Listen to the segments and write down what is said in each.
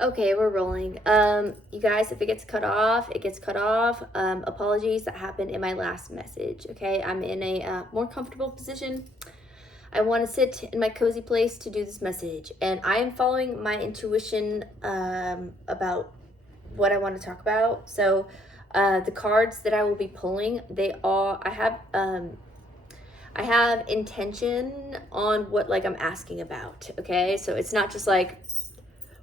Okay, we're rolling. You guys, if it gets cut off, it gets cut off. Apologies, that happened in my last message. Okay, I'm in a more comfortable position. I want to sit in my cozy place to do this message, and I am following my intuition about what I want to talk about. So, the cards that I will be pulling, I have intention on what like I'm asking about. Okay, so it's not just like,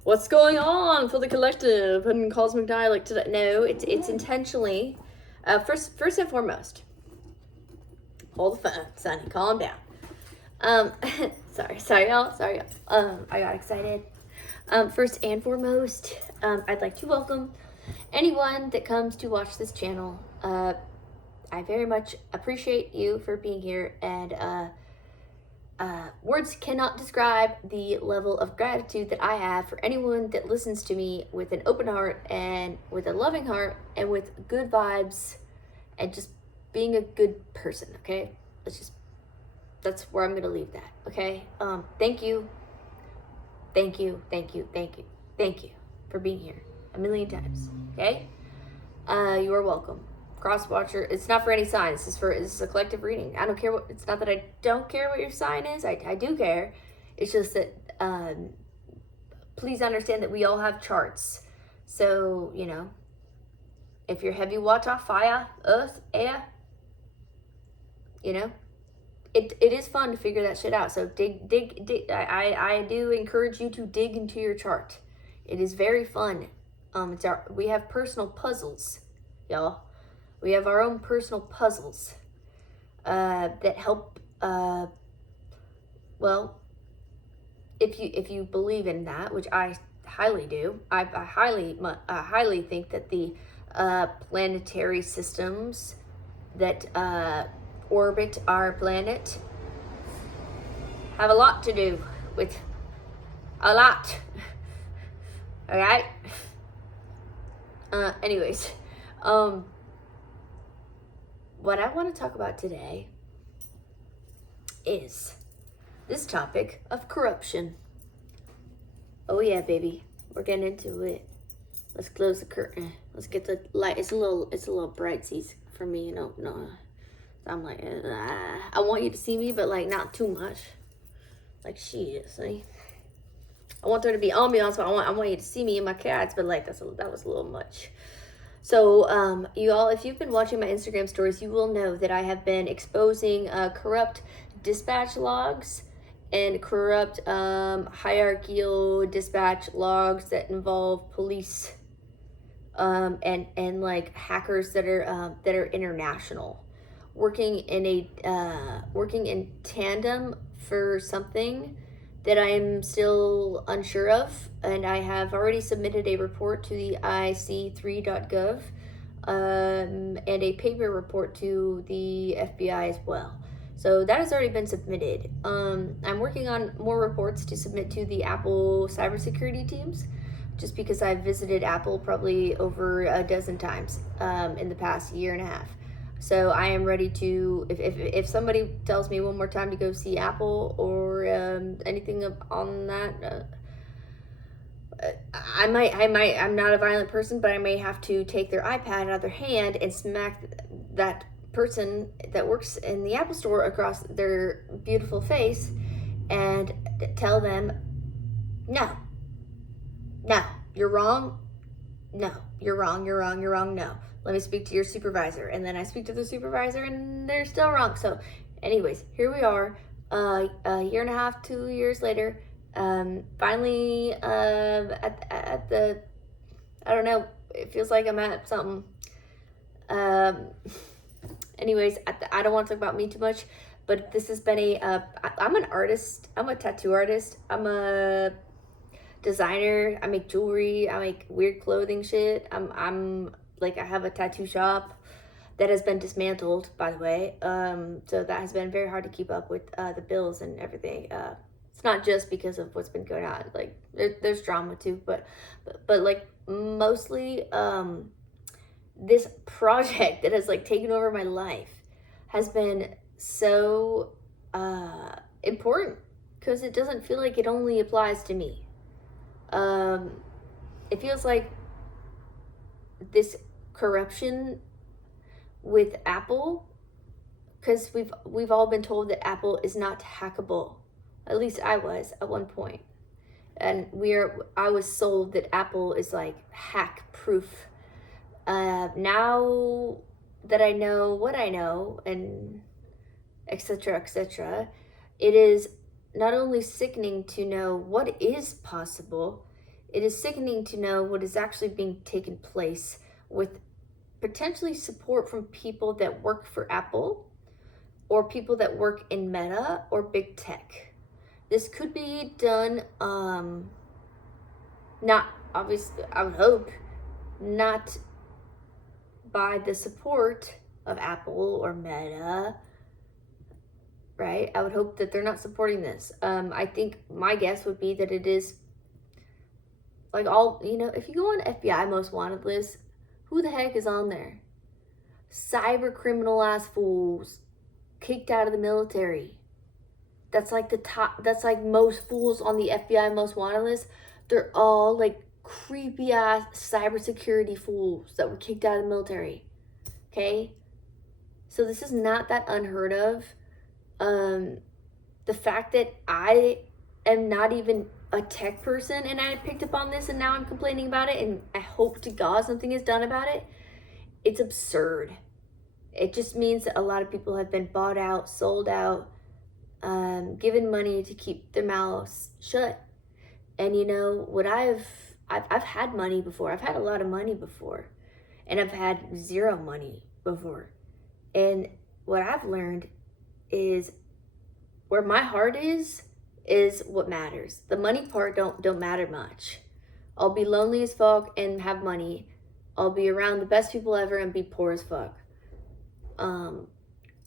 what's going on for the collective and cosmic dialect today? No, it's intentionally. First and foremost, hold the phone, Sonny. Calm down. Sorry, y'all. I got excited. First and foremost, I'd like to welcome anyone that comes to watch this channel. I very much appreciate you for being here, and words cannot describe the level of gratitude that I have for anyone that listens to me with an open heart and with a loving heart and with good vibes and just being a good person. Okay, that's where I'm gonna leave that. Okay, thank you for being here a million times. Okay, you are welcome. Cross watcher, it's not for any sign. This is a collective reading. I don't care what, it's not that I don't care what your sign is. I do care. It's just that please understand that we all have charts. So, you know, if you're heavy water, fire, earth, air, you know, it is fun to figure that shit out. So dig. I do encourage you to dig into your chart. It is very fun. We have personal puzzles, y'all. We have our own personal puzzles that help. Well, if you believe in that, which I highly do, I highly think that the planetary systems that orbit our planet have a lot to do with a lot. All right. Anyways, what I want to talk about today is this topic of corruption. Oh yeah, baby, we're getting into it. Let's close the curtain. Let's get the light. It's a little bright seas for me, you know. No, I'm like, I want you to see me, but like not too much. Like shit, see. I want there to be ambiance, but I want you to see me and my cats, but like that was a little much. So, you all, if you've been watching my Instagram stories, you will know that I have been exposing corrupt dispatch logs and corrupt hierarchical dispatch logs that involve police and like hackers that are international, working in tandem for something that I'm still unsure of, and I have already submitted a report to the IC3.gov and a paper report to the FBI as well. So that has already been submitted. I'm working on more reports to submit to the Apple cybersecurity teams, just because I've visited Apple probably over a dozen times in the past year and a half. So I am ready to, if somebody tells me one more time to go see Apple or anything on that, I'm not a violent person, but I may have to take their iPad out of their hand and smack that person that works in the Apple store across their beautiful face and tell them, no, you're wrong. No, you're wrong, no. Let me speak to your supervisor. And then I speak to the supervisor and they're still wrong. So anyways, here we are, a year and a half, 2 years later, finally at the, I don't know, it feels like I'm at something. Anyways, I don't want to talk about me too much, but this has been I'm an artist, I'm a tattoo artist, I'm a designer, I make jewelry, I make weird clothing shit. I'm like, I have a tattoo shop that has been dismantled, by the way. So that has been very hard to keep up with the bills and everything. It's not just because of what's been going on. Like there's drama too, but like mostly this project that has like taken over my life has been so important because it doesn't feel like it only applies to me. it feels like this corruption with Apple, because we've all been told that Apple is not hackable. At least I was at one point. And I was sold that Apple is like hack proof. Now that I know what I know, and etc., etc., it is not only sickening to know what is possible, it is sickening to know what is actually being taken place with potentially support from people that work for Apple or people that work in Meta or big tech. This could be done, not obviously, I would hope, not by the support of Apple or Meta, right? I would hope that they're not supporting this. I think my guess would be that it is like all, you know, if you go on FBI most wanted list, who the heck is on there? Cyber criminal ass fools kicked out of the military. That's like the top, that's like most fools on the FBI most wanted list. They're all like creepy ass cybersecurity fools that were kicked out of the military. Okay? So this is not that unheard of. The fact that I am not even a tech person and I picked up on this and now I'm complaining about it and I hope to God something is done about it, it's absurd. It just means that a lot of people have been bought out, sold out, given money to keep their mouths shut. And you know what, I've had money before. I've had a lot of money before, and I've had zero money before. And what I've learned is where my heart is what matters. The money part don't matter much. I'll be lonely as fuck and have money. I'll be around the best people ever and be poor as fuck.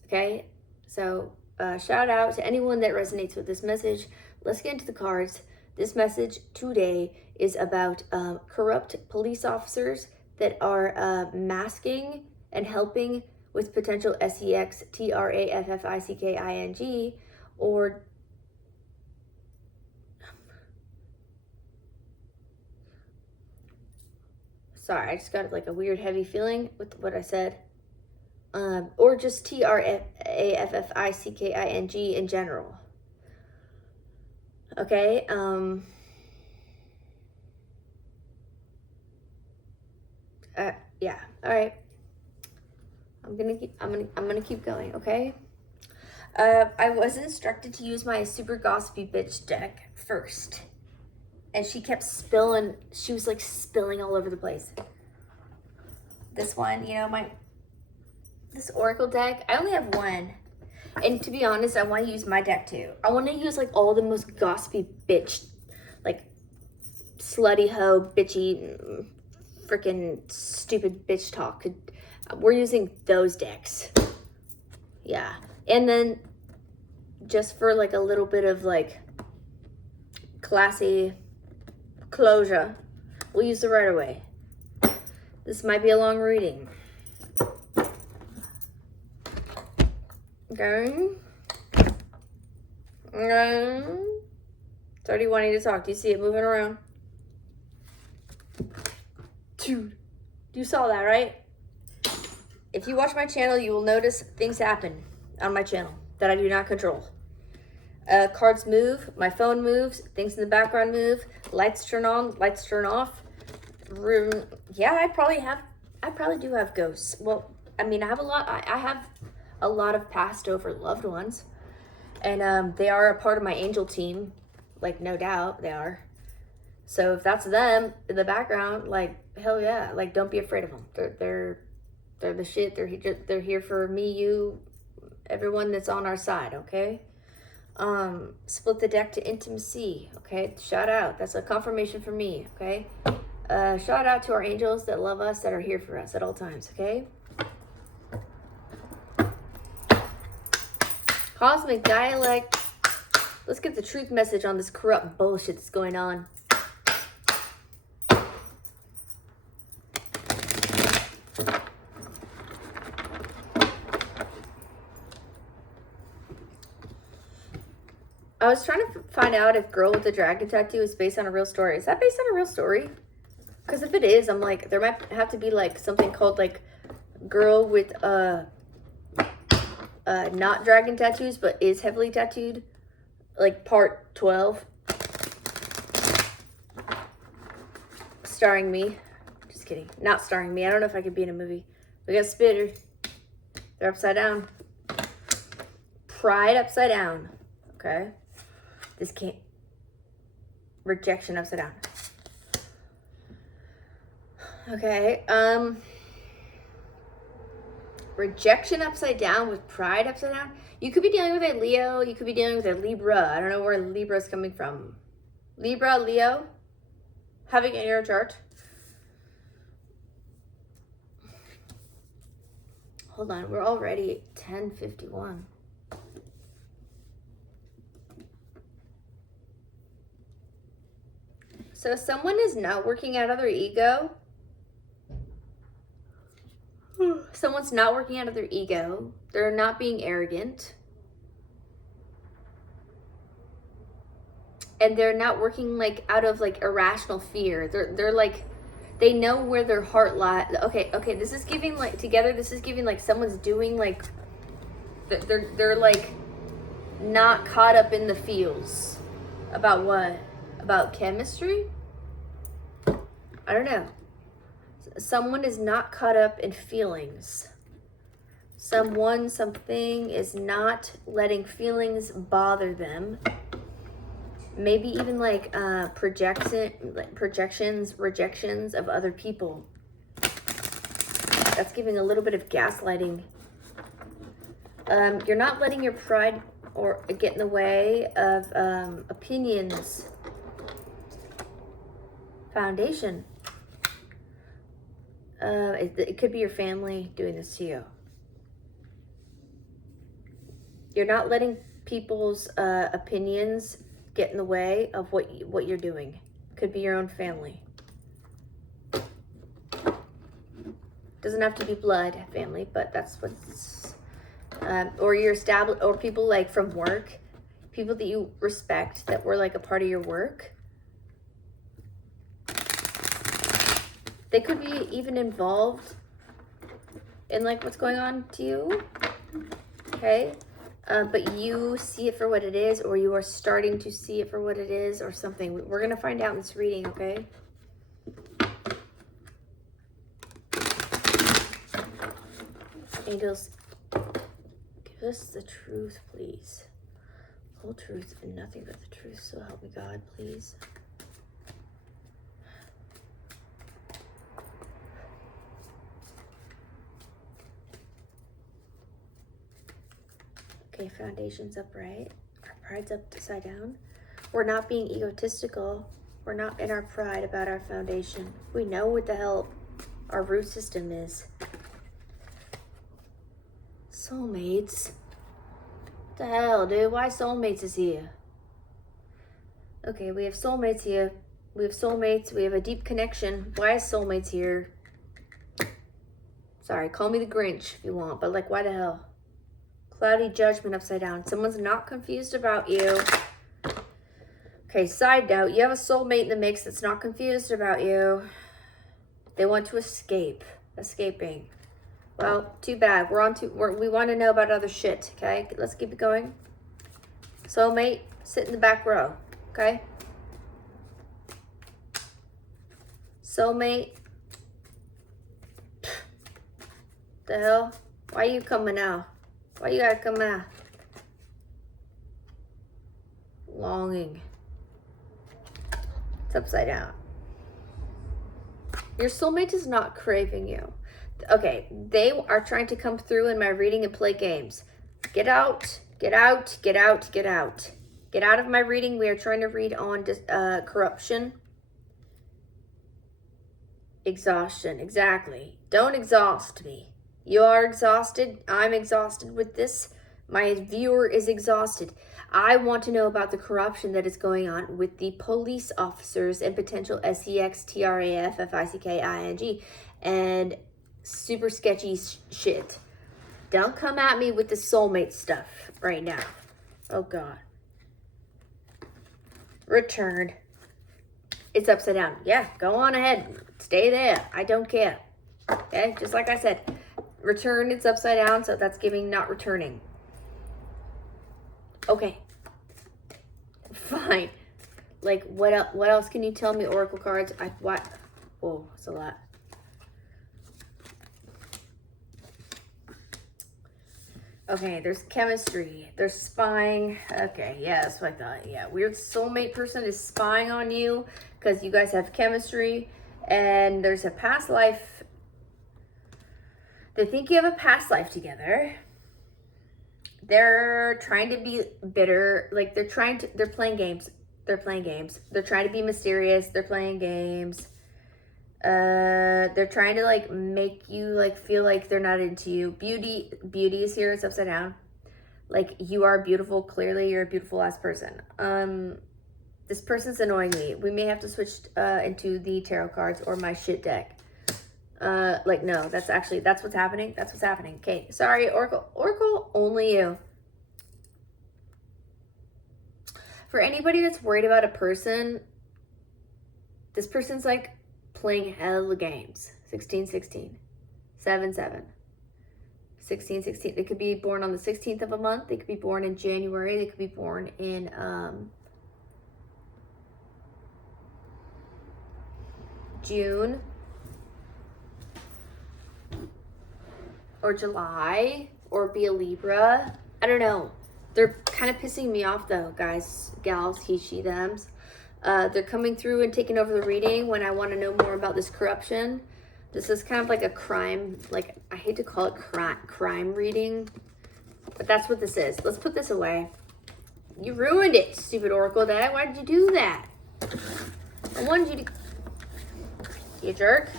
Okay, so shout out to anyone that resonates with this message. Let's get into the cards. This message today is about corrupt police officers that are masking and helping with potential sex, trafficking, or sorry, I just got like a weird heavy feeling with what I said. Or just trafficking in general. Okay, yeah, all right. I'm gonna keep going, okay? I was instructed to use my super gossipy bitch deck first. And she kept spilling, she was like spilling all over the place. This one, you know, this Oracle deck, I only have one. And to be honest, I want to use my deck too. I want to use like all the most gossipy bitch, like slutty hoe, bitchy, freaking stupid bitch talk. We're using those decks. Yeah. And then just for like a little bit of like classy closure, we'll use the right away. This might be a long reading. Okay. It's already wanting to talk. Do you see it moving around? Dude, you saw that, right? If you watch my channel, you will notice things happen on my channel that I do not control. Cards move, my phone moves, things in the background move, lights turn on, lights turn off. Yeah, I probably do have ghosts. Well, I mean, I have a lot of passed over loved ones, and they are a part of my angel team, like no doubt they are. So if that's them in the background, like hell yeah, like don't be afraid of them. They're the shit. They're here for me, you, everyone that's on our side. Okay. Split the deck to intimacy. Okay, shout out. That's a confirmation for me. Okay. Shout out to our angels that love us, that are here for us at all times. Okay. Cosmic dialect. Let's get the truth message on this corrupt bullshit that's going on. I was trying to find out if Girl with the Dragon Tattoo is based on a real story. Is that based on a real story? Because if it is, I'm like, there might have to be like something called like girl with not dragon tattoos, but is heavily tattooed. Like part 12. Starring me. Just kidding. Not starring me. I don't know if I could be in a movie. We got Spitter. They're upside down. Pride upside down. Okay. This can't. Rejection upside down. Okay. Rejection upside down with pride upside down. You could be dealing with a Leo. You could be dealing with a Libra. I don't know where Libra is coming from. Libra, Leo. Having in your chart. Hold on. We're already at 10:51. So someone is not working out of their ego. Someone's not working out of their ego. They're not being arrogant. And they're not working like out of like irrational fear. They're like, they know where their heart lies. Okay, this is giving like, together this is giving like someone's doing like, they're like not caught up in the feels. About what? About chemistry? I don't know. Someone is not caught up in feelings. Something is not letting feelings bother them. Maybe even like projections, rejections of other people. That's giving a little bit of gaslighting. You're not letting your pride or get in the way of opinions. Foundation. It could be your family doing this to you. You're not letting people's opinions get in the way of what you're doing. Could be your own family. Doesn't have to be blood family, but that's what's or you're established, or people like from work, people that you respect that were like a part of your work. They could be even involved in like what's going on to you, okay? But you see it for what it is, or you are starting to see it for what it is, or something. We're going to find out in this reading, okay? Angels, give us the truth, please. Whole truth and nothing but the truth, so help me God, please. Okay, foundation's upright. Our pride's upside down. We're not being egotistical. We're not in our pride about our foundation. We know what the hell our root system is. Soulmates. What the hell, dude? Why soulmates is here? Okay, we have soulmates here. We have soulmates. We have a deep connection. Why is soulmates here? Sorry, call me the Grinch if you want, but like, why the hell? Cloudy judgment upside down. Someone's not confused about you. Okay, side note, you have a soulmate in the mix that's not confused about you. They want to escape. Escaping. Well, too bad. We want to know about other shit, okay? Let's keep it going. Soulmate, sit in the back row, okay? Soulmate. The hell? Why are you coming out? Why you gotta come out? Longing. It's upside down. Your soulmate is not craving you. Okay, they are trying to come through in my reading and play games. Get out, get out, get out, get out. Get out of my reading. We are trying to read on corruption. Exhaustion, exactly. Don't exhaust me. You are exhausted. I'm exhausted with this. My viewer is exhausted. I want to know about the corruption that is going on with the police officers and potential SEX, and super sketchy shit. Don't come at me with the soulmate stuff right now. Oh, God. Return. It's upside down. Yeah, go on ahead. Stay there. I don't care. Okay, just like I said, return, it's upside down, so that's giving not returning. Okay. Fine. Like, what else can you tell me, Oracle cards? What? Oh, it's a lot. Okay, there's chemistry. There's spying. Okay, yeah, that's what I thought. Yeah, weird soulmate person is spying on you because you guys have chemistry. And there's a past life. They think you have a past life together. They're trying to be bitter. Like, they're playing games. They're playing games. They're trying to be mysterious. They're playing games. They're trying to, like, make you, like, feel like they're not into you. Beauty is here. It's upside down. Like, you are beautiful. Clearly, you're a beautiful ass person. This person's annoying me. We may have to switch into the tarot cards or my shit deck. Like, no, that's what's happening. That's what's happening. Okay, sorry, Oracle. Oracle, only you. For anybody that's worried about a person, this person's, like, playing hella games. 16-16. 7-7. 16-16. They could be born on the 16th of a month. They could be born in January. They could be born in June or July, or be a Libra. I don't know. They're kind of pissing me off though, guys, gals, he, she, thems. They're coming through and taking over the reading when I want to know more about this corruption. This is kind of like a crime, like, I hate to call it crime reading, but that's what this is. Let's put this away. You ruined it, stupid Oracle deck. Why did you do that? I wanted you to... You jerk.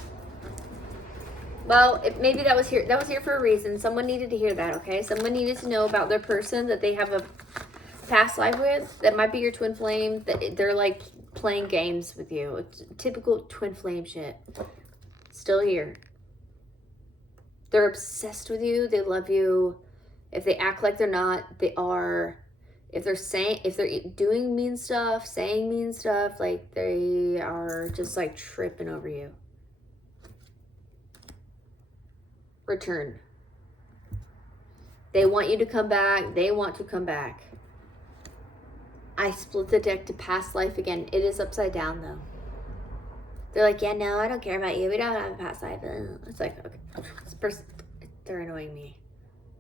Well, maybe that was here. That was here for a reason. Someone needed to hear that, okay? Someone needed to know about their person that they have a past life with. That might be your twin flame. That they're, like, playing games with you. It's typical twin flame shit. Still here. They're obsessed with you. They love you. If they act like they're not, they are. If they're doing mean stuff, saying mean stuff, like, they are just, like, tripping over you. Return. They want you to come back. They want to come back. I split the deck to past life again. It is upside down, though. They're like, yeah, no, I don't care about you. We don't have a past life. It's like, okay. This person, they're annoying me.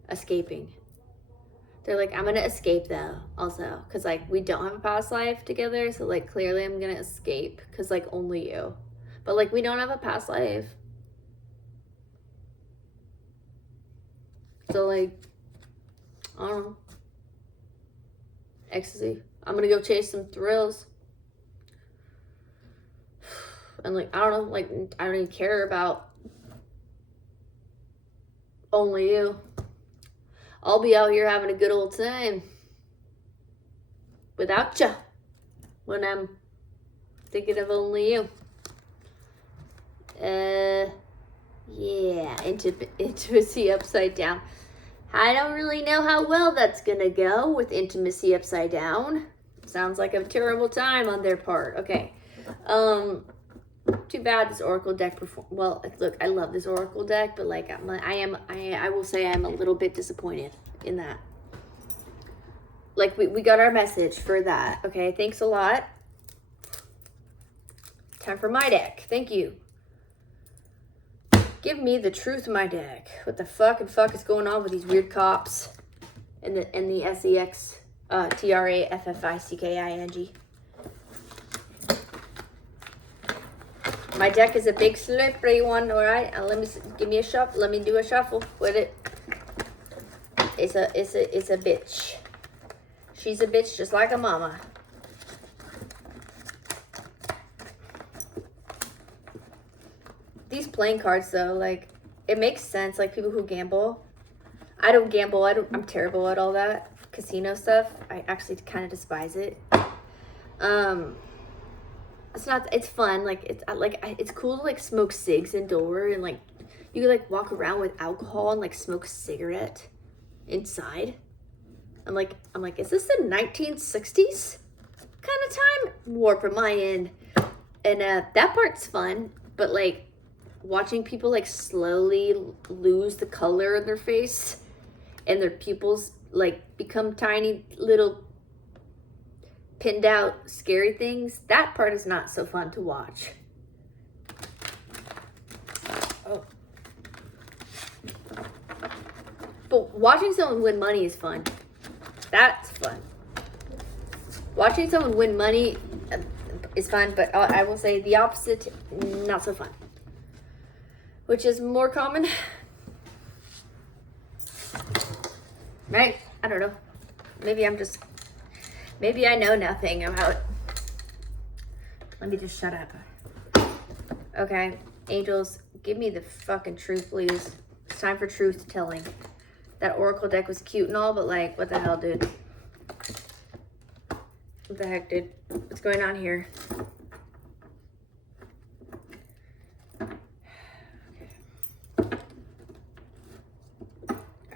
Escaping. They're like, I'm going to escape, though, also. Because, like, we don't have a past life together. So, like, clearly I'm going to escape. Because, like, only you. But, like, we don't have a past life. So, like, I don't know. Ecstasy. I'm going to go chase some thrills. And, like, I don't know. Like, I don't even care about only you. I'll be out here having a good old time without you when I'm thinking of only you. Yeah, intimacy upside down. I don't really know how well that's gonna go with intimacy upside down. Sounds like a terrible time on their part. Okay. Too bad this Oracle deck well, look, I love this Oracle deck, but, like, I will say I'm a little bit disappointed in that. Like, we got our message for that. Okay, thanks a lot. Time for my deck. Thank you. Give me the truth, my deck. What the fuck is going on with these weird cops and the SEX TRAFFICKING? My deck is a big slippery one, all right? Give me a shuffle. Let me do a shuffle with it. It's a bitch. She's a bitch just like a mama. These playing cards, though, like, it makes sense. Like, people who gamble. I don't gamble. I'm terrible at all that casino stuff. I actually kind of despise it. It's fun. Like, it's cool to, like, smoke cigs indoor, and, like, you can, like, walk around with alcohol and, like, smoke a cigarette inside. I'm like, is this the 1960s kind of time? Warp from my end. And that part's fun. but like watching people like slowly lose the color in their face and their pupils like become tiny little pinned out scary things, that part is not so fun to watch. Oh. But watching someone win money is fun. That's fun. Watching someone win money is fun, but I will say the opposite, not so fun. Which is more common. Right? I don't know. Maybe I know nothing about. Let me just shut up. Okay, angels, give me the fucking truth, please. It's time for truth telling. That oracle deck was cute and all, but like, what the hell, dude? What the heck, dude? What's going on here?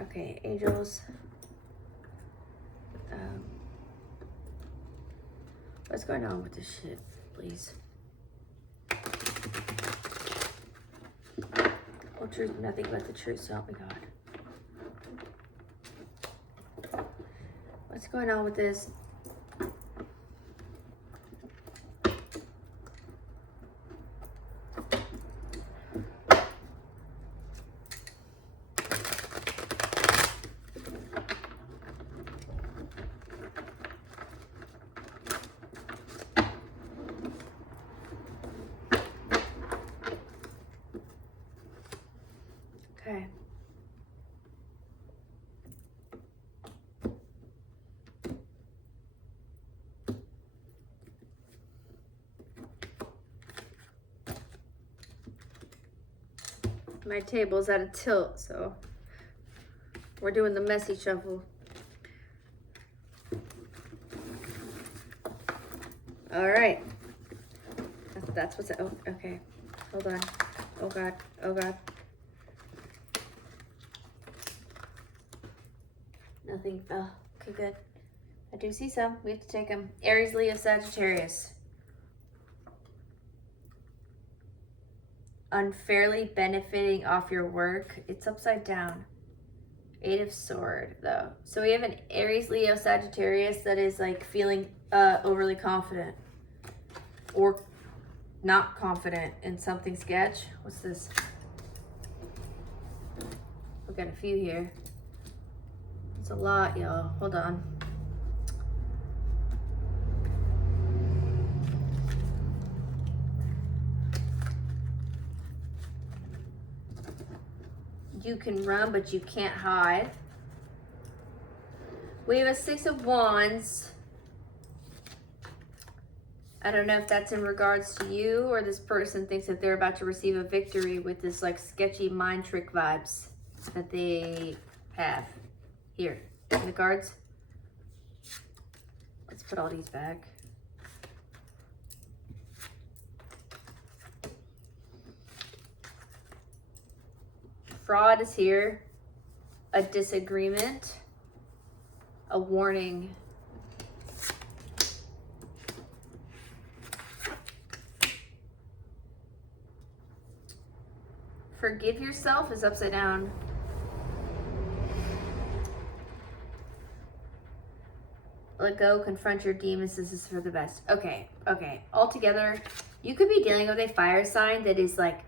Okay, angels. What's going on with this shit, please? Oh, truth, nothing but the truth, so help me God. What's going on with this? Okay. My table's at a tilt, so we're doing the messy shuffle. All right. That's what's, oh, okay. Hold on. Oh God, oh God. Nothing fell. Okay, good. I do see some. We have to take them. Aries, Leo, Sagittarius. Unfairly benefiting off your work. It's upside down. 8 of Swords, though. So we have an Aries, Leo, Sagittarius that is like feeling overly confident or not confident in something sketch. What's this? We've got a few here. It's a lot, y'all. Hold on. You can run, but you can't hide. We have a 6 of Wands. I don't know if that's in regards to you or this person thinks that they're about to receive a victory with this like sketchy mind trick vibes that they have. Here, in the cards. Let's put all these back. Fraud is here. A disagreement. A warning. Forgive yourself is upside down. Let go, confront your demons, this is for the best. Okay, okay. Altogether, you could be dealing with a fire sign that is like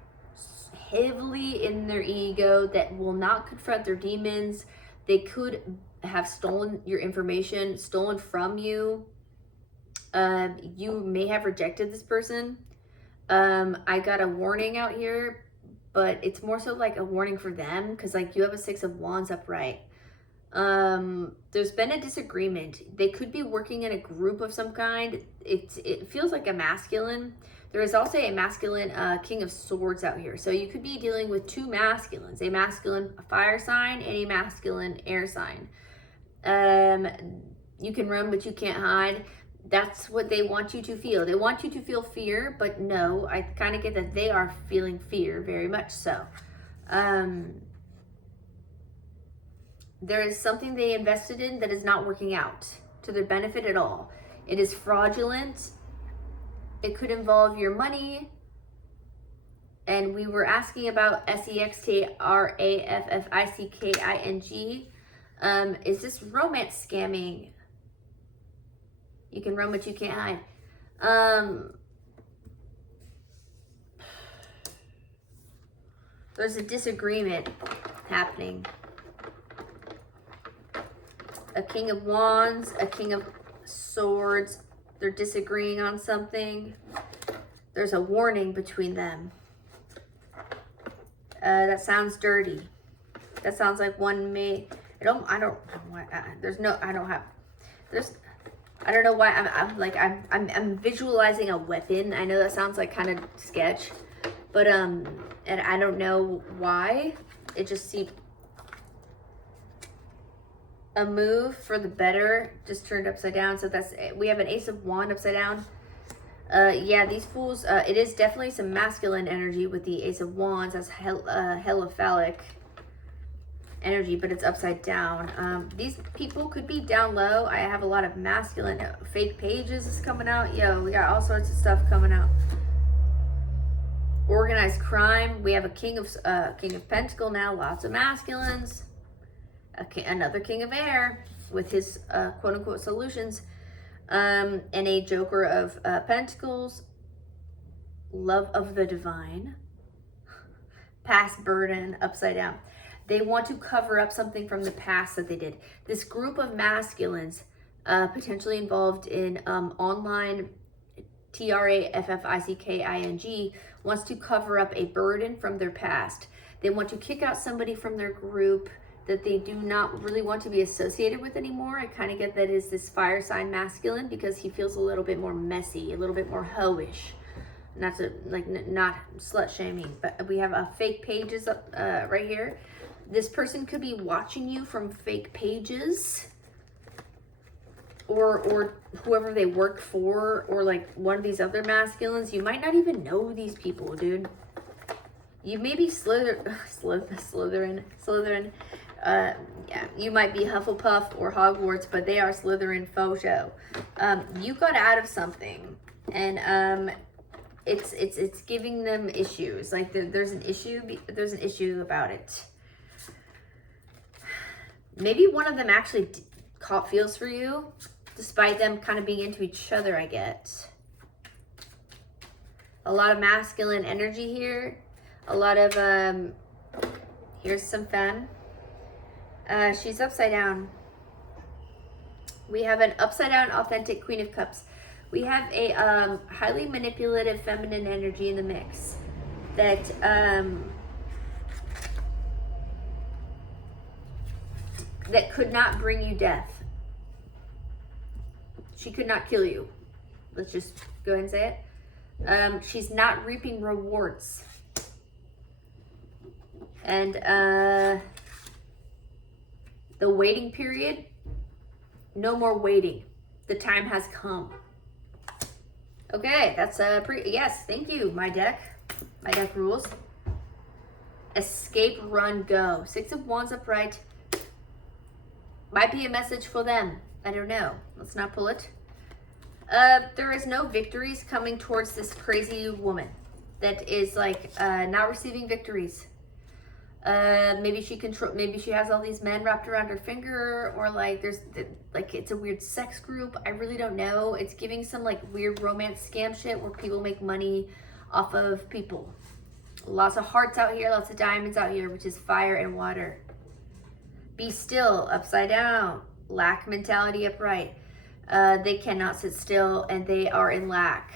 heavily in their ego, that will not confront their demons. They could have stolen your information, stolen from you. You may have rejected this person. I got a warning out here, but it's more so like a warning for them because like you have a 6 of Wands upright. There's been a disagreement. They could be working in a group of some kind. It feels like a masculine. There is also a masculine King of Swords out here. So you could be dealing with 2 masculines, a masculine fire sign and a masculine air sign. You can run, but you can't hide. That's what they want you to feel. They want you to feel fear, but no, I kind of get that they are feeling fear very much so. There is something they invested in that is not working out to their benefit at all. It is fraudulent. It could involve your money. And we were asking about SEXTRAFFICKING. Is this romance scamming? You can run, but you can't hide. There's a disagreement happening. A King of Wands, a King of Swords. They're disagreeing on something. There's a warning between them. That sounds dirty. That sounds like one may. I don't know why I'm visualizing a weapon. I know that sounds like kind of sketch, but and I don't know why. It just seemed a move for the better just turned upside down. So that's, we have an Ace of Wands upside down. Yeah, these fools, it is definitely some masculine energy with the Ace of Wands. That's hella phallic energy, but it's upside down. These people could be down low. I have a lot of masculine fake pages is coming out. Yo, we got all sorts of stuff coming out. Organized crime. We have a King of Pentacles now. Lots of masculines. Another King of Air with his quote unquote solutions. And a Joker of Pentacles. Love of the divine. Past burden upside down. They want to cover up something from the past that they did. This group of masculines potentially involved in online TRAFFICKING wants to cover up a burden from their past. They want to kick out somebody from their group that they do not really want to be associated with anymore. I kind of get that is this fire sign masculine because he feels a little bit more messy, a little bit more hoish. Not to not slut shaming, but we have a fake pages up right here. This person could be watching you from fake pages, or whoever they work for, or like one of these other masculines. You might not even know these people, dude. You may be Slytherin. Yeah, you might be Hufflepuff or Hogwarts, but they are Slytherin faux show. You got out of something, and it's giving them issues. Like there's an issue about it. Maybe one of them actually caught feels for you, despite them kind of being into each other, I get. A lot of masculine energy here. A lot of, here's some femme. She's upside down. We have an upside down authentic Queen of Cups. We have a highly manipulative feminine energy in the mix that that could not bring you death. She could not kill you. Let's just go ahead and say it. She's not reaping rewards. And the waiting period, no more waiting. The time has come. Okay, that's yes, thank you, my deck. My deck rules. Escape, run, go. 6 of Wands upright. Might be a message for them. I don't know. Let's not pull it. There is no victories coming towards this crazy woman that is like not receiving victories. Maybe she has all these men wrapped around her finger, or like it's a weird sex group. I really don't know. It's giving some like weird romance scam shit where people make money off of people. Lots of hearts out here, lots of diamonds out here, which is fire and water. Be still, upside down. Lack mentality upright. They cannot sit still and they are in lack.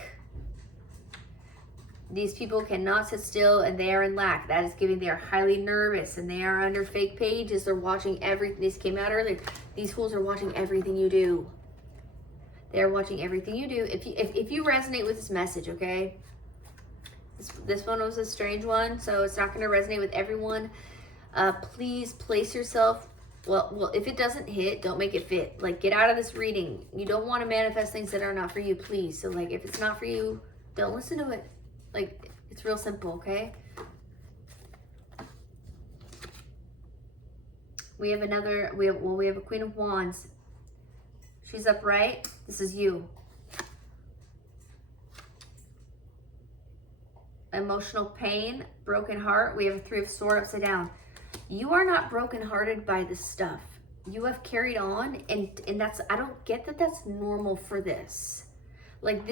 These people cannot sit still and they are in lack. That is giving they are highly nervous and they are under fake pages. They're watching everything. This came out earlier. These fools are watching everything you do. They are watching everything you do. If you resonate with this message, okay? This one was a strange one, so it's not going to resonate with everyone. Please place yourself. Well, if it doesn't hit, don't make it fit. Like, get out of this reading. You don't want to manifest things that are not for you, please. So, like, if it's not for you, don't listen to it. Like, it's real simple, okay? We have we have a Queen of Wands. She's upright. This is you. emotional pain, broken heart. We have a 3 of Swords upside down. You are not brokenhearted by this stuff. You have carried on, and that's, I don't get that that's normal for this. Like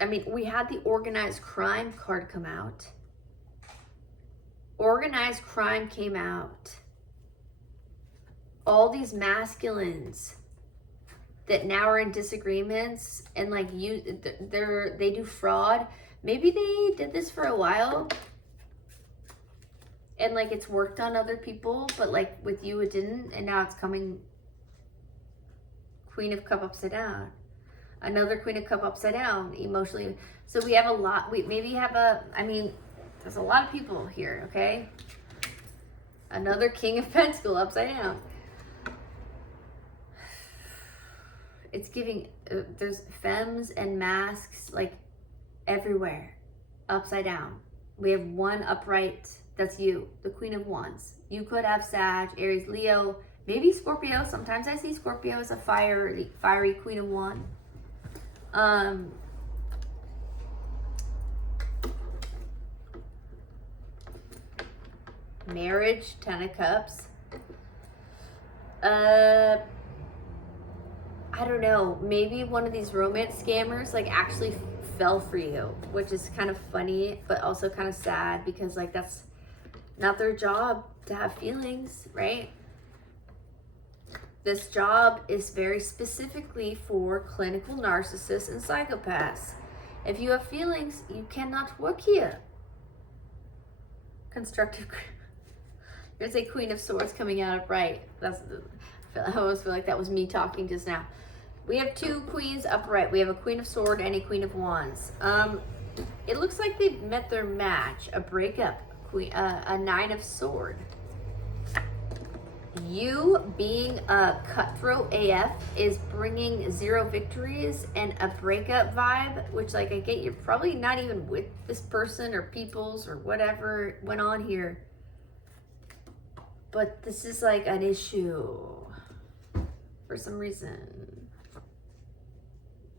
I mean, we had the organized crime card come out. Organized crime came out. All these masculines that now are in disagreements, and like they do fraud. Maybe they did this for a while, and like it's worked on other people, but like with you it didn't, and now it's coming. Queen of Cup upside down. Another Queen of Cup upside down, emotionally. So we have a lot, we maybe have I mean, there's a lot of people here, okay? Another King of Pentacles upside down. It's giving, there's femmes and masks like everywhere, upside down. We have one upright, that's you, the Queen of Wands. You could have Sag, Aries, Leo, maybe Scorpio. Sometimes I see Scorpio as a fiery Queen of Wands. Marriage, 10 of Cups. I don't know, maybe one of these romance scammers like actually fell for you, which is kind of funny, but also kind of sad, because like that's not their job to have feelings, right? This job is very specifically for clinical narcissists and psychopaths. If you have feelings, you cannot work here. Constructive. There's a Queen of Swords coming out upright. I almost feel like that was me talking just now. We have 2 queens upright. We have a Queen of Swords and a Queen of Wands. It looks like they've met their match. A breakup. A 9 of Swords. You being a cutthroat AF is bringing 0 victories and a breakup vibe, which like I get, you're probably not even with this person or peoples or whatever went on here. But this is like an issue for some reason.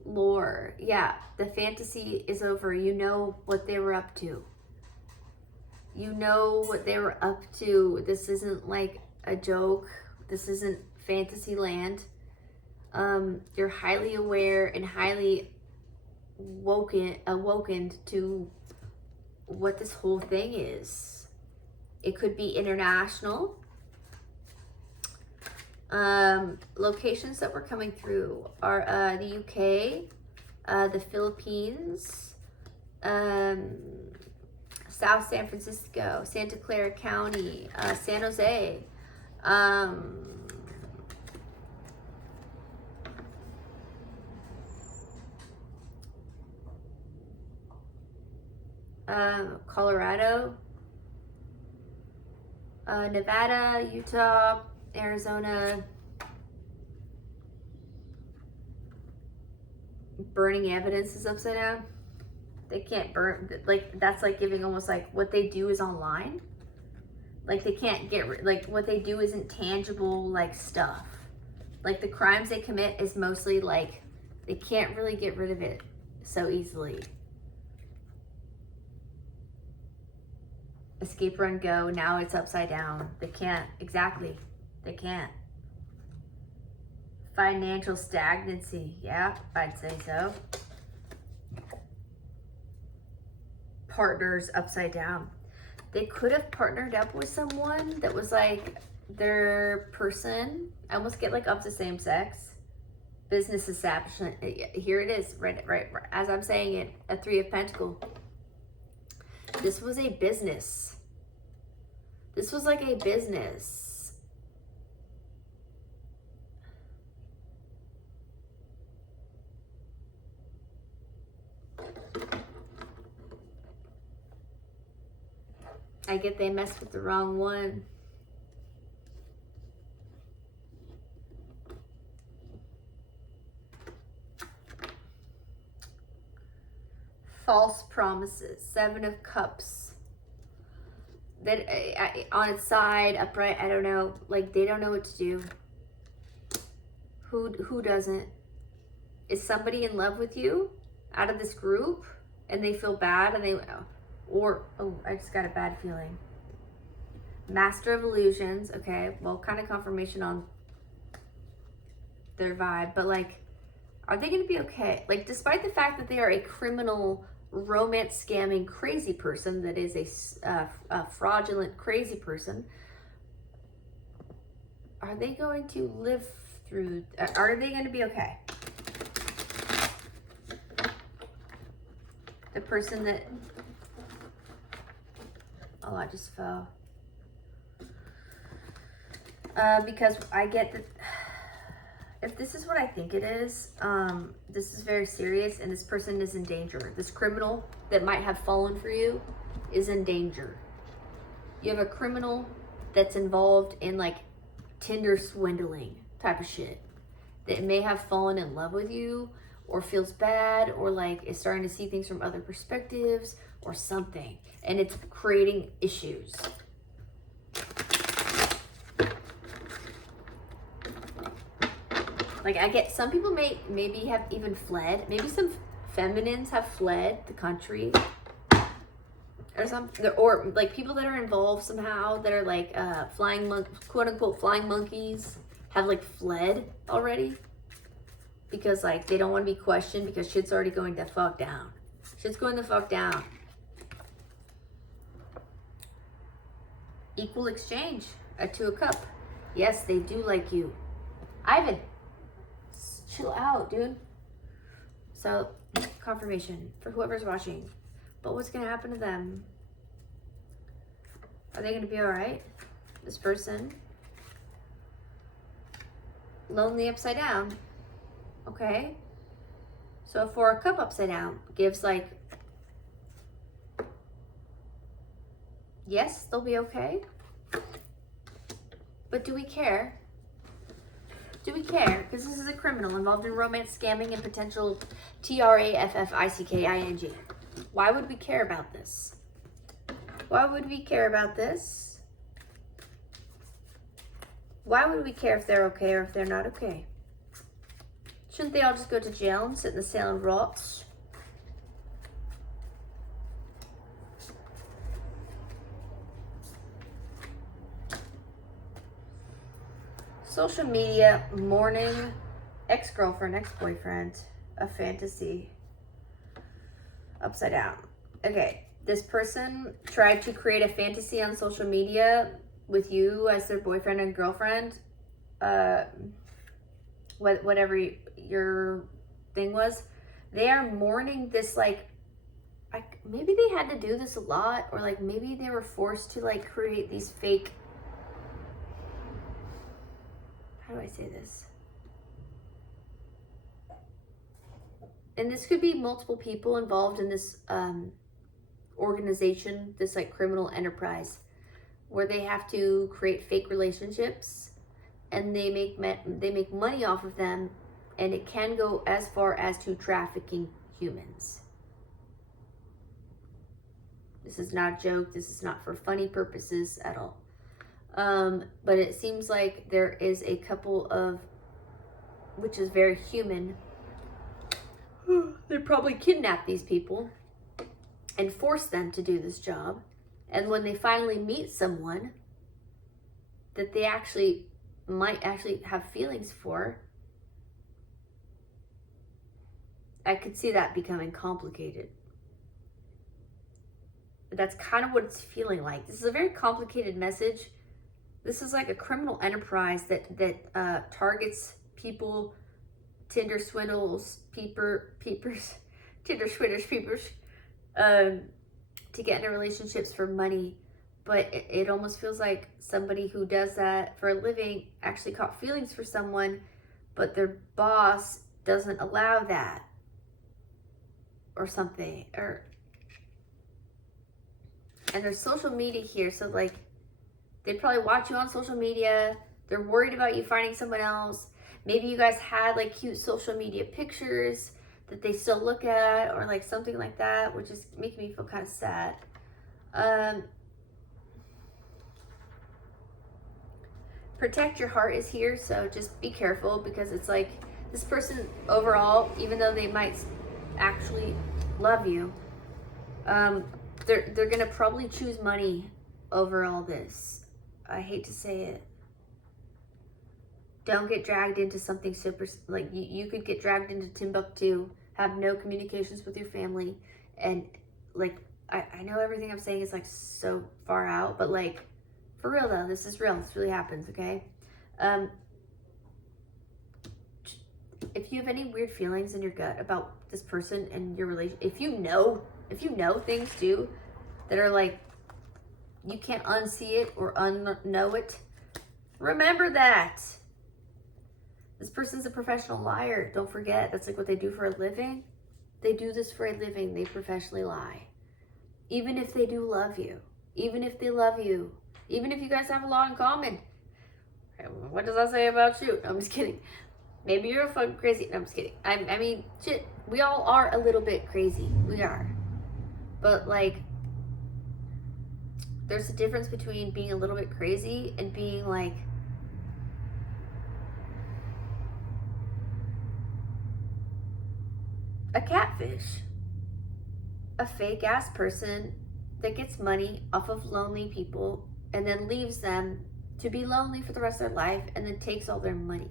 Lore. Yeah, the fantasy is over. You know what they were up to. You know what they were up to. This isn't like a joke. This isn't fantasy land. You're highly aware and highly awoken to what this whole thing is. It could be international. Locations that were coming through are the UK, the Philippines, South San Francisco, Santa Clara County, San Jose, Colorado, Nevada, Utah, Arizona. Burning evidence is upside down. They can't burn, like that's like giving almost like what they do is online. Like they can't get, like what they do isn't tangible like stuff. Like the crimes they commit is mostly like, they can't really get rid of it so easily. Escape, run, go, now it's upside down. They can't, exactly, they can't. Financial stagnancy, yeah, I'd say so. Partners upside down. They could have partnered up with someone that was like their person. I almost get like up to same sex. Business establishment. Here it is, right as I'm saying it, a 3 of Pentacles. This was a business. This was like a business. I get they messed with the wrong one. False promises. 7 of Cups. That on its side, upright, I don't know. Like they don't know what to do. Who doesn't? Is somebody in love with you out of this group? and they feel bad, and they, or, oh, I just got a bad feeling. Master of Illusions, okay, well, kind of confirmation on their vibe, but like, are they going to be okay? Like, despite the fact that they are a criminal, romance scamming, crazy person that is a fraudulent, crazy person, are they going to live through, are they going to be okay? The person that, oh, I just fell. Because I get that, if this is what I think it is, this is very serious, and this person is in danger. This criminal that might have fallen for you is in danger. You have a criminal that's involved in like Tinder swindling type of shit, that may have fallen in love with you, or feels bad, or like is starting to see things from other perspectives or something, and it's creating issues. Like, I get some people maybe have even fled. Maybe some feminines have fled the country, or something, or like people that are involved somehow that are like quote unquote flying monkeys have like fled already, because like they don't want to be questioned, because shit's already going the fuck down. Shit's going the fuck down. Equal exchange, a 2 of cup. Yes, they do like you. Ivan, chill out, dude. So, confirmation for whoever's watching. But what's going to happen to them? Are they going to be alright? This person. Lonely upside down. Okay. So, 4 of cup upside down gives like, yes, they'll be okay. But do we care? Do we care? Because this is a criminal involved in romance scamming and potential TRAFFICKING. Why would we care about this? Why would we care about this? Why would we care if they're okay or if they're not okay? Shouldn't they all just go to jail and sit in the cell and rot? Social media, mourning, ex-girlfriend, ex-boyfriend, a fantasy, upside down. Okay, this person tried to create a fantasy on social media with you as their boyfriend and girlfriend, whatever your thing was. They are mourning this, like maybe they had to do this a lot, or like maybe they were forced to like create these fake, how do I say this? And this could be multiple people involved in this organization, this like criminal enterprise, where they have to create fake relationships, and they make money off of them, and it can go as far as to trafficking humans. This is not a joke. This is not for funny purposes at all. But it seems like there is a couple of, which is very human, they probably kidnap these people and force them to do this job. And when they finally meet someone that they might actually have feelings for, I could see that becoming complicated. That's kind of what it's feeling like. This is a very complicated message. This is like a criminal enterprise that targets people, Tinder swindles, Tinder swindlers, peepers, to get into relationships for money. But it almost feels like somebody who does that for a living actually caught feelings for someone, but their boss doesn't allow that, or something. And there's social media here, so like, they probably watch you on social media. They're worried about you finding someone else. Maybe you guys had like cute social media pictures that they still look at, or like something like that, which is making me feel kind of sad. Protect your heart is here, so just be careful, because it's like this person overall, even though they might actually love you, They're gonna probably choose money over all this. I hate to say it. Don't get dragged into something super, like you could get dragged into Timbuktu, have no communications with your family, and like, I know everything I'm saying is like so far out, but like, for real though, this is real. This really happens, okay? If you have any weird feelings in your gut about this person and your relation, if you know things too that are like, you can't unsee it or unknow it, remember that. This person's a professional liar. Don't forget, that's like what they do for a living. They do this for a living. They professionally lie. Even if they do love you, even if they love you, even if you guys have a lot in common. What does that say about you? No, I'm just kidding. Maybe you're fucking crazy. No, I'm just kidding. I mean, shit, we all are a little bit crazy. We are. But like, there's a difference between being a little bit crazy and being like, a catfish. A fake ass person that gets money off of lonely people and then leaves them to be lonely for the rest of their life and then takes all their money.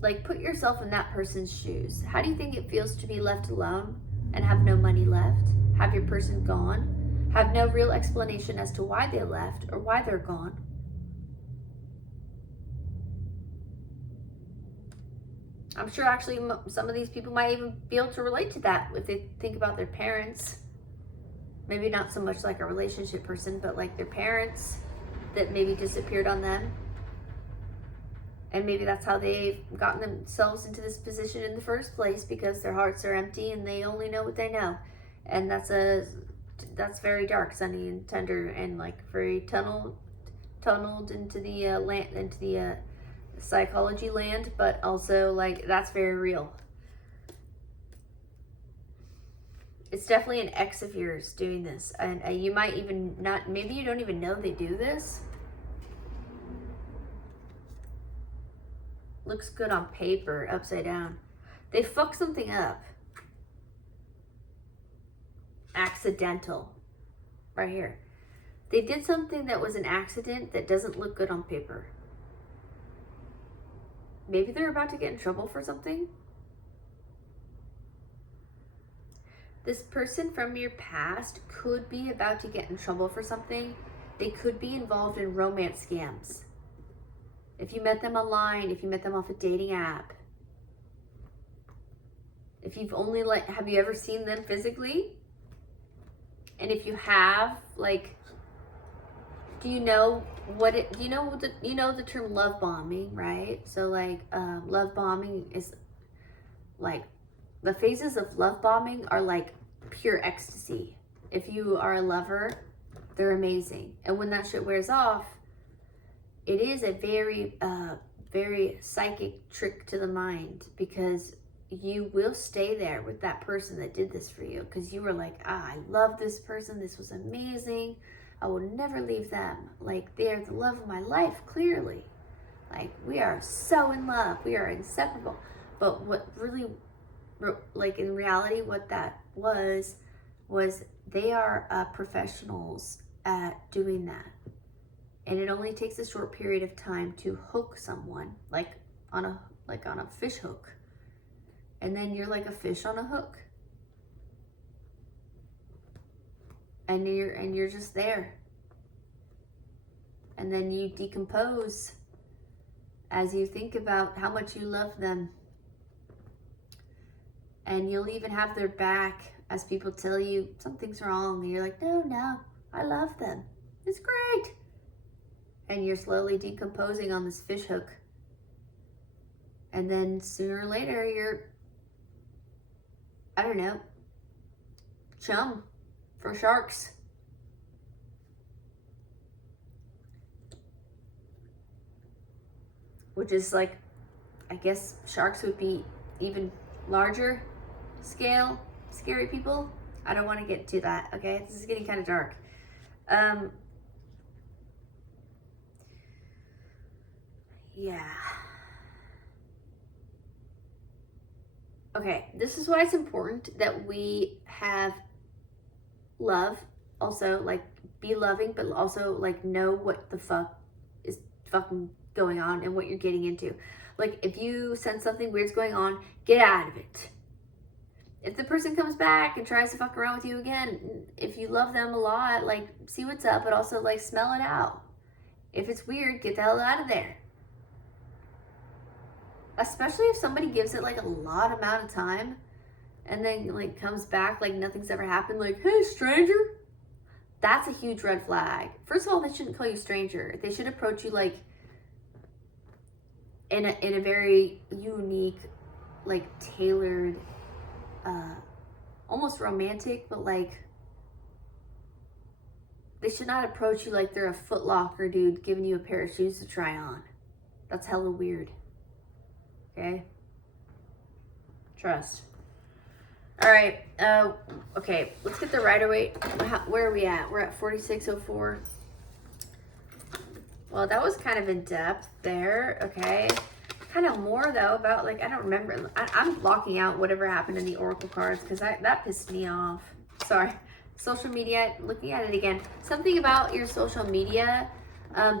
Like, put yourself in that person's shoes. How do you think it feels to be left alone and have no money left? Have your person gone? Have no real explanation as to why they left or why they're gone? I'm sure actually some of these people might even be able to relate to that if they think about their parents. Maybe not so much like a relationship person, but like their parents that maybe disappeared on them. And maybe that's how they've gotten themselves into this position in the first place, because their hearts are empty and they only know what they know. And that's very dark, sunny, and tender, and like very tunneled into the land, into the psychology land, but also like that's very real. It's definitely an ex of yours doing this, and you might even not, maybe you don't even know they do this. Looks good on paper, upside down. They fuck something up. Accidental. Right here. They did something that was an accident that doesn't look good on paper. Maybe they're about to get in trouble for something. This person from your past could be about to get in trouble for something. They could be involved in romance scams. If you met them online, if you met them off a dating app, if you've only have you ever seen them physically? And if you have, like, do you know what it, you know the term love bombing, right? So like, love bombing is like, the phases of love bombing are like pure ecstasy. If you are a lover, they're amazing. And when that shit wears off, it is a very, very psychic trick to the mind, because you will stay there with that person that did this for you, because you were like, I love this person. This was amazing. I will never leave them. Like, they're the love of my life, clearly. Like, we are so in love. We are inseparable. But what really, like, in reality, what that was they are professionals at doing that. And it only takes a short period of time to hook someone, like on a fish hook. And then you're like a fish on a hook. And you're just there. And then you decompose as you think about how much you love them. And you'll even have their back as people tell you something's wrong. And you're like, no, I love them. It's great. And you're slowly decomposing on this fish hook. And then sooner or later, you're, I don't know, chum for sharks. Which is like, I guess sharks would be even larger scale scary people. I don't want to get to that, okay? This is getting kind of dark. Yeah. Okay, this is why it's important that we have love, also like be loving, but also like know what the fuck is fucking going on and what you're getting into. Like if you sense something weird's going on, get out of it. If the person comes back and tries to fuck around with you again, if you love them a lot, like see what's up, but also like smell it out. If it's weird, get the hell out of there. Especially if somebody gives it like a lot amount of time and then like comes back like nothing's ever happened, like, hey, stranger. That's a huge red flag. First of all, they shouldn't call you stranger. They should approach you like in a very unique, like tailored, almost romantic, but like they should not approach you like they're a Foot Locker dude giving you a pair of shoes to try on. That's hella weird. Okay? Trust. All right. Okay, let's get the Rider-Waite. Where are we at? We're at 4604. Well, that was kind of in depth there. Okay. Kind of more though about like, I don't remember. I'm blocking out whatever happened in the Oracle cards because that pissed me off. Sorry. Social media, looking at it again. Something about your social media.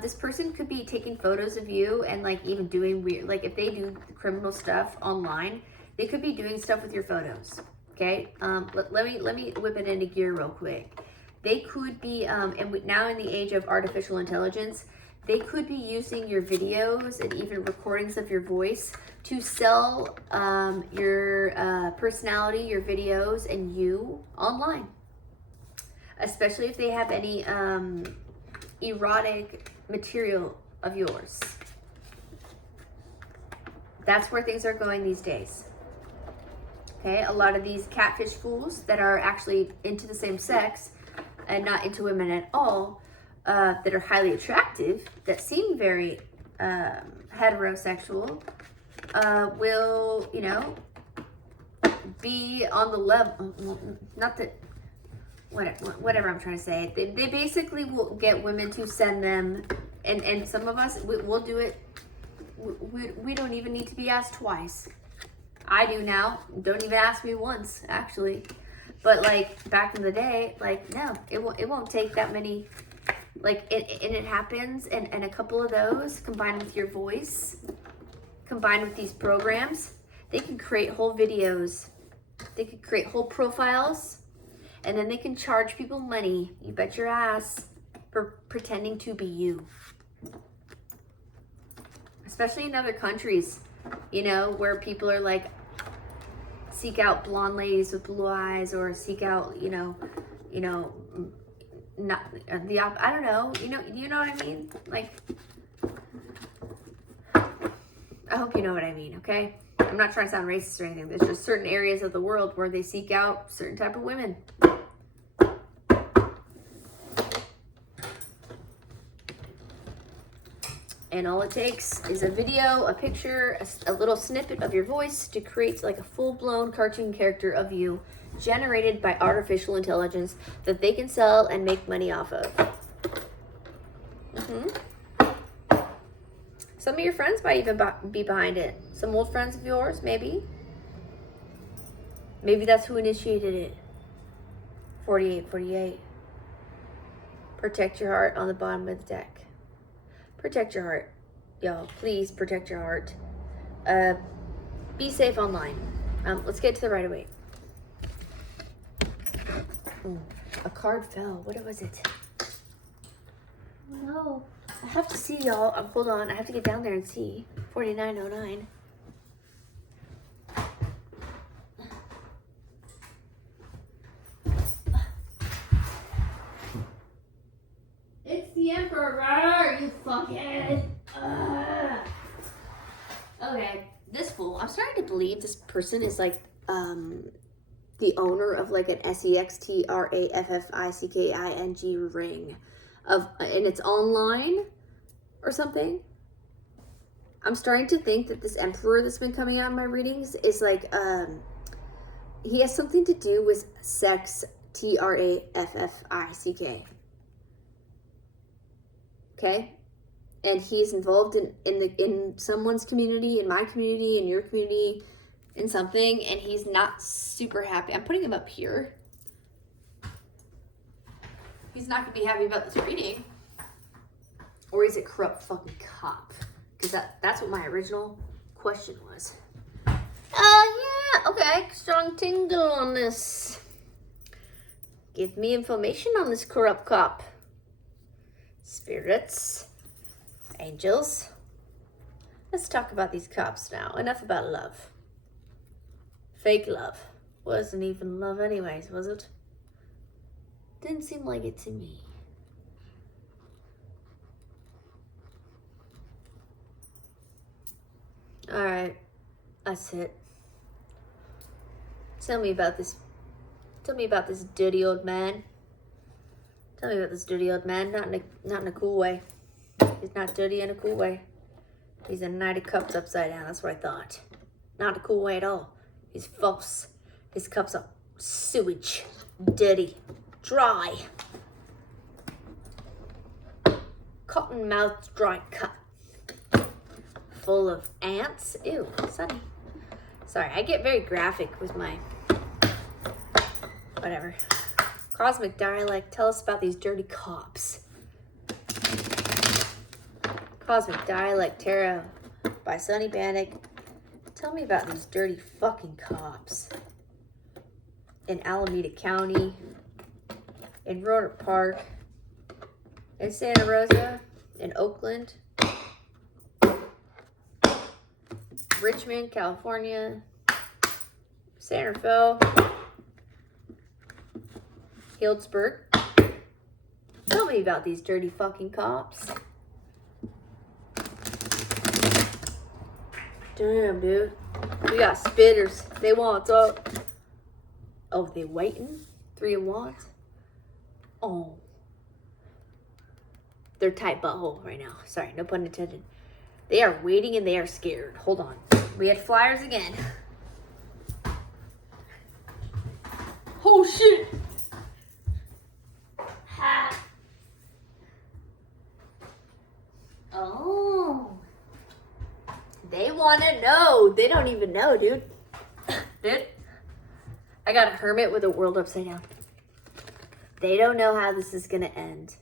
This person could be taking photos of you and like even doing weird, like if they do criminal stuff online, they could be doing stuff with your photos. Okay. Let me whip it into gear real quick. They could be, now in the age of artificial intelligence, they could be using your videos and even recordings of your voice to sell your personality, your videos, and you online. Especially if they have any erotic material of yours. That's where things are going these days. Okay, a lot of these catfish fools that are actually into the same sex and not into women at all, that are highly attractive, that seem very heterosexual, will, you know, be on the level, not that, whatever I'm trying to say. They basically will get women to send them, and some of us, we'll do it. We don't even need to be asked twice. I do now. Don't even ask me once, actually. But like back in the day, like no, it won't take that many. Like it happens, and a couple of those combined with your voice, combined with these programs, they can create whole videos. They could create whole profiles, and then they can charge people money. You bet your ass for pretending to be you. Especially in other countries, you know, where people are like, seek out blonde ladies with blue eyes, or seek out, you know, not the I don't know, you know what I mean? Like, I hope you know what I mean, okay? I'm not trying to sound racist or anything. There's just certain areas of the world where they seek out certain type of women. And all it takes is a video, a picture, a little snippet of your voice to create like a full-blown cartoon character of you generated by artificial intelligence that they can sell and make money off of. Some of your friends might even be behind it. Some old friends of yours, maybe. Maybe that's who initiated it. 4848. Protect your heart on the bottom of the deck. Protect your heart. Y'all, please protect your heart. Be safe online. Let's get to the Rider-Waite. A card fell. What was it? No. I have to see, y'all. Hold on. I have to get down there and see. 4909. It's the Emperor, you fuckhead. Okay, this fool. I'm starting to believe this person is like the owner of like an SEXTRAFFICKING ring and it's online or something. I'm starting to think that this Emperor that's been coming out in my readings is like he has something to do with sex, TRAFFICK. Okay, and he's involved in someone's community, in my community, in your community, in something and he's not super happy. I'm putting him up here. He's not going to be happy about this reading. Or he's a corrupt fucking cop. Because that's what my original question was. Yeah, okay. Strong tingle on this. Give me information on this corrupt cop. Spirits. Angels. Let's talk about these cops now. Enough about love. Fake love. Wasn't even love anyways, was it? Didn't seem like it to me. Alright. That's it. Tell me about this. Tell me about this dirty old man. Tell me about this dirty old man. Not in a cool way. He's not dirty in a cool way. He's a Knight of Cups upside down. That's what I thought. Not a cool way at all. He's false. His cups are sewage. Dirty. Dry. Cotton mouthed dry cup. Full of ants. Ew, sunny. Sorry, I get very graphic with my... whatever. Cosmic dialect. Tell us about these dirty cops. Cosmic Dialect Tarot by Sunny Bannock. Tell me about these dirty fucking cops. In Alameda County. In Rohnert Park. In Santa Rosa. In Oakland. Richmond, California. Santa Fe. Healdsburg. Tell me about these dirty fucking cops. Damn, dude. We got spitters. They want up. Oh, they waiting? 3 of Wands? Oh. They're tight butthole right now. Sorry, no pun intended. They are waiting and they are scared. Hold on. We had flyers again. Oh, shit. Ha. Oh. They want to know. They don't even know, dude. Dude. I got a hermit with a world upside down. They don't know how this is going to end.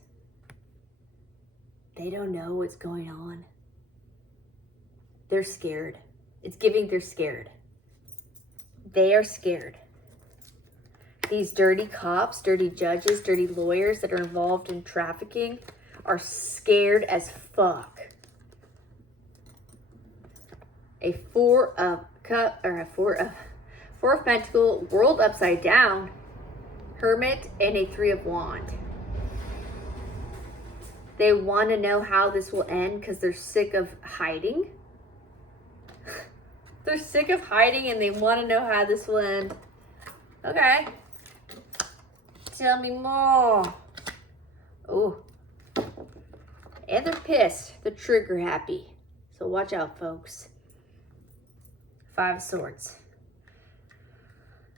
They don't know what's going on. They're scared. It's giving they're scared. They are scared. These dirty cops, dirty judges, dirty lawyers that are involved in trafficking are scared as fuck. A 4 of cup or a 4 of pentacle, world upside down, hermit, and a 3 of wand. They want to know how this will end because they're sick of hiding. They're sick of hiding and they want to know how this will end. Okay. Tell me more. Oh. And they're pissed. They're trigger happy. So watch out, folks. 5 of Swords.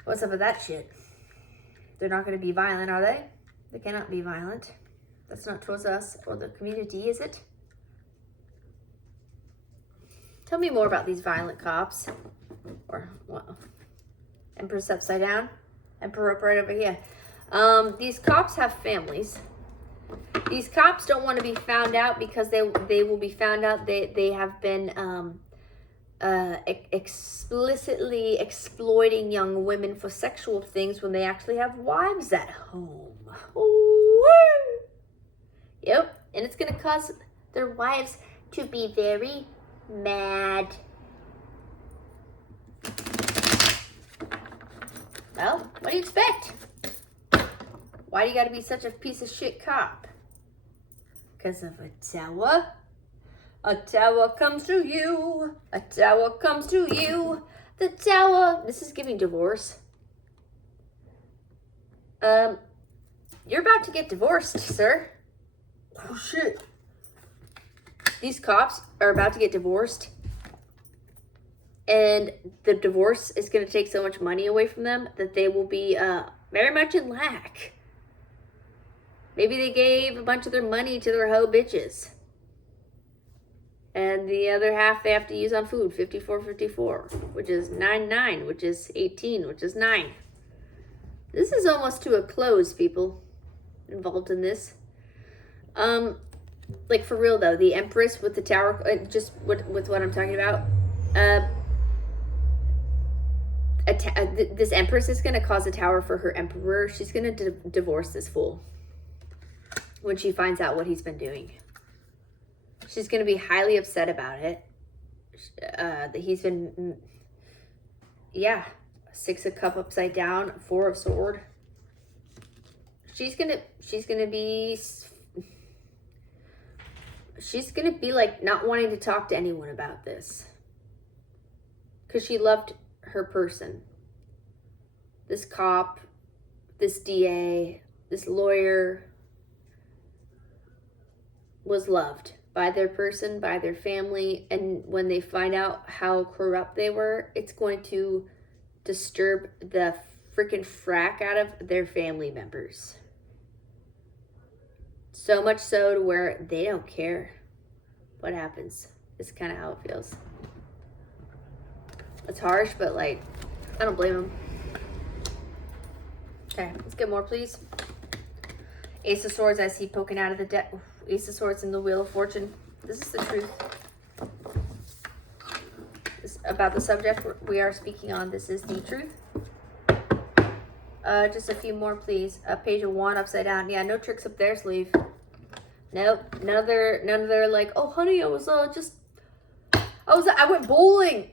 What's up with that shit? They're not going to be violent, are they? They cannot be violent. That's not towards us or the community, is it? Tell me more about these violent cops. Or, well, Empress upside down. Emperor up right over here. These cops have families. These cops don't want to be found out because they will be found out they have been explicitly exploiting young women for sexual things when they actually have wives at home. Ooh. Yep, and it's going to cause their wives to be very mad. Well, what do you expect? Why do you got to be such a piece of shit cop? Because of a tower. A tower comes to you. A tower comes to you. The tower. This is giving divorce. You're about to get divorced, sir. Oh, shit. These cops are about to get divorced. And the divorce is going to take so much money away from them that they will be very much in lack. Maybe they gave a bunch of their money to their hoe bitches. And the other half they have to use on food, 5454, which is 99, which is 18, which is 9. This is almost to a close, people involved in this. Like for real though, the Empress with the tower, just with what I'm talking about, this Empress is going to cause a tower for her Emperor. She's going to divorce this fool when she finds out what he's been doing. She's going to be highly upset about it. That he's been, yeah, 6 of Cup upside down, 4 of Sword. She's gonna be like not wanting to talk to anyone about this. Because she loved her person. This cop, this DA, this lawyer was loved by their person, by their family, and when they find out how corrupt they were, it's going to disturb the freaking frack out of their family members. So much so to where they don't care what happens. It's kind of how it feels. It's harsh, but like, I don't blame them. Okay, let's get more, please. Ace of Swords, I see poking out of the deck. Ace of Swords in the Wheel of Fortune. This is the truth. About the subject we are speaking on. This is the truth. Just a few more, please. Page of Wand upside down. Yeah, no tricks up their sleeve. Nope. None of their like, oh honey, I went bowling.